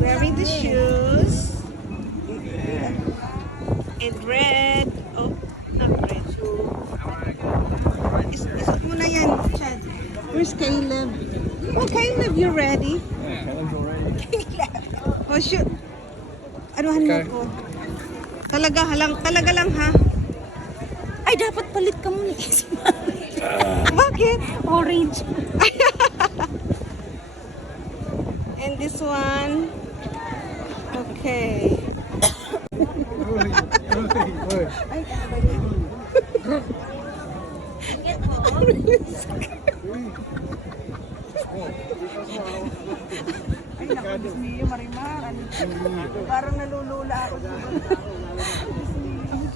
Wearing the shoes. And red. Oh, not red. Isot mo na yan, Chad. Where's Caleb? Oh, Caleb, you ready? Yeah, Caleb's already. Oh, shoot. Anuhan mo ko. Talaga lang ha. Ay, dapat palit ka muna. Bakit? Orange. And this one. Okay. Ay, ay, naku, Diyos niyo, Marimar. Parang nalulula ako.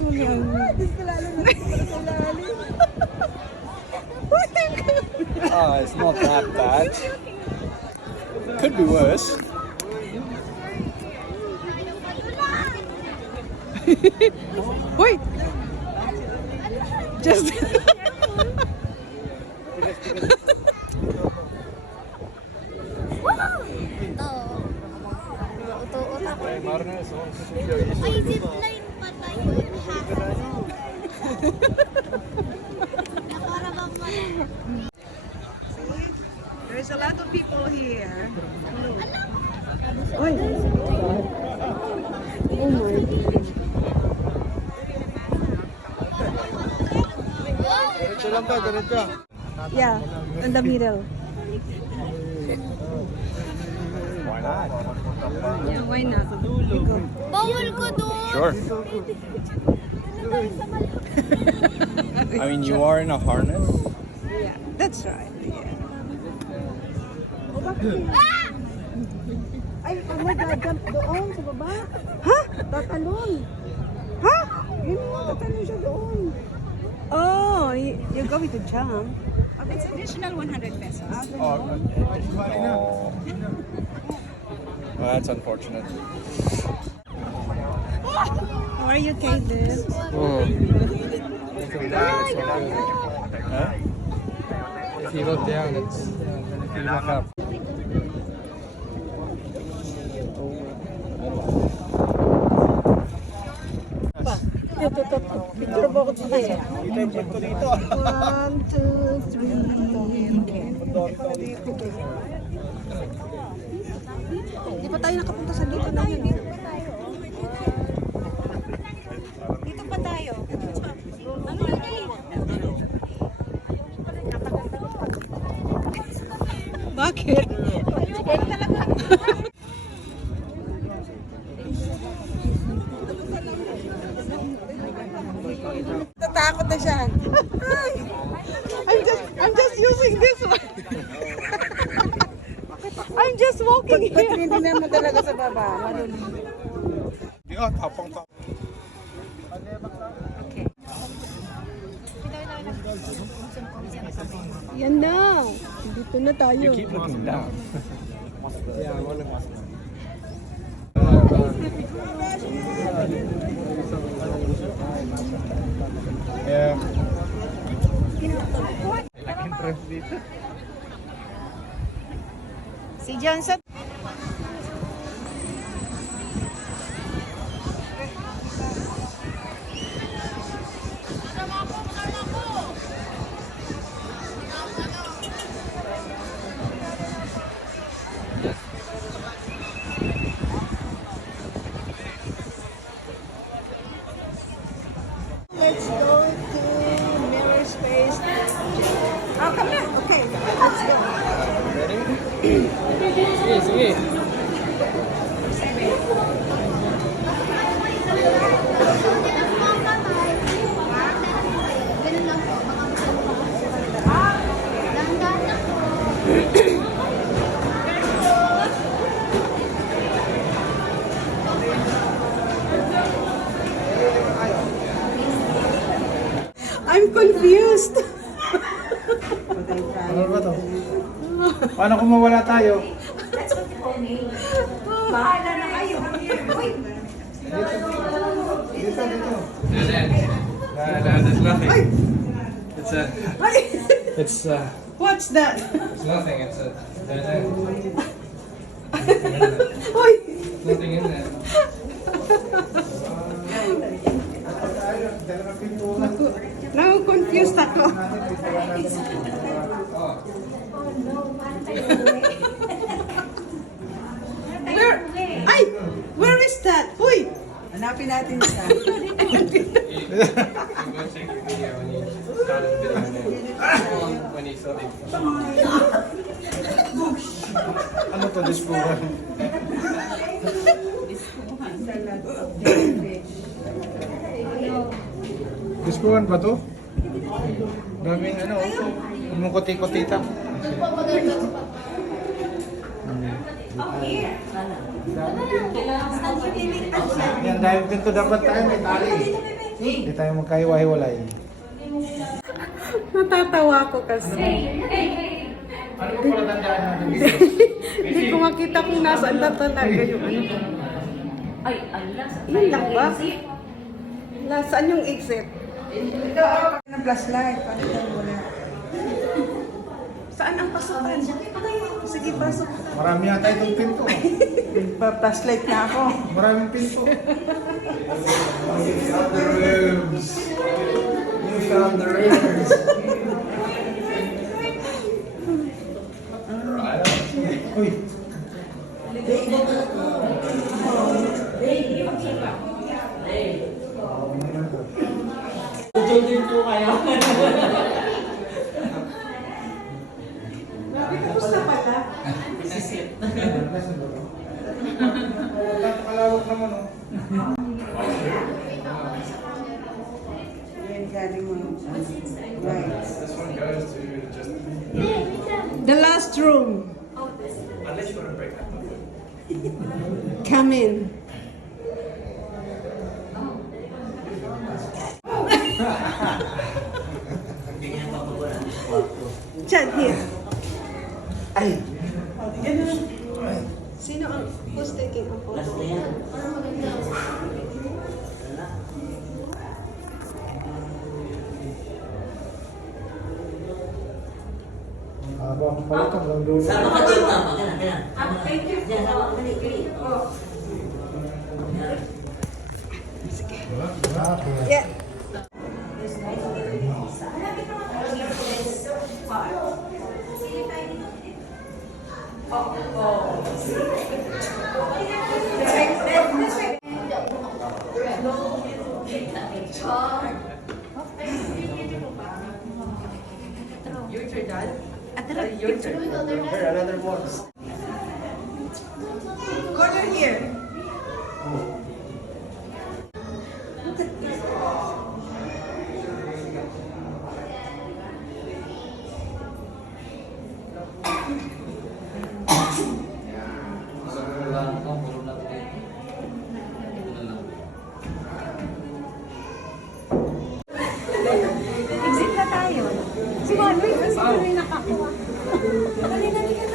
Diyos ko lalo na sa lalim. Oh, it's not that bad. Could be worse. Wait! Just... Uto-ut ako. Marnes, Ay, zipline pa tayo. Para bang There's a lot of people here. Oy! Oh my. Diretso lang ba? Diretso. Yeah, in the middle. Why not? Yeah, why not? You go. bawal ko doon. Sure. I mean, you are in a harness. Yeah, that's right. Yeah. Ah! Ay, oh my God, jump doon sa baba. Ha? Tatalon. Ha? Yun mo, tatalon siya doon. Oh, you're going to jump. It's additional 100 pesos. Oh. Well, that's unfortunate. How are you, Caleb? Huh? If you look down, it's if you look up. Picture mo ako dito. 1, 2, 3. Di pa tayo nakapunta sa dito na yun. Dito pa tayo. Ano yun? Bakit? Natakot na siya. I'm just using this one. I'm just walking here. Ba't hindi naman talaga sa baba? Di ah, tapang. Okay. Yan na. Dito na tayo. You keep looking down. Yeah, wala mas. Yeah. Entrance dito. Si Johnson. Let's go to mirror space. Oh, come here. Okay, let's go. Ready? Sige, sige. I'm confused. Ano ba to? Paano kung mawala tayo? Bahala na kayo. Dito, dito. There's nothing. It's What's that? it's nothing. It's a dead end. What Hanapin natin siya. Ano to, dispuran? Salad of jellyfish. Dispuran ba to? Daming ano, kumukuti-kutita. Yan, dahil pinto dapat tayo may tali. Hindi tayo magkahiwa-hiwalay. Natatawa ko kasi. Ano ba pala tandaan natin dito? Hindi ko makita kung nasaan na talaga yung ano. Ay, ala. Yun lang ba? Nasaan yung exit? Ng flashlight. Paano tayo wala? Saan ang pasukan? Sige, pasok. Marami yata itong pinto. Pa-flashlight na ako. Maraming pinto. You found the rooms. You found the rooms. Uy. Kamusta pala? Kalawak naman, oh. Yan, galing mo. Right. This one goes to just... The last room. Unless you want to break that. Come in. Chat here. Ay! Sino ang who's taking a photo? Abang pala ito, walang dulo. Sama ka dito. Magana, gana. Diyan, sama ka dali, dali. Yeah. Here, another one. Corner here. Exit na tayo. Si Juan, wait, kasi tuloy nakakuha. Dali na.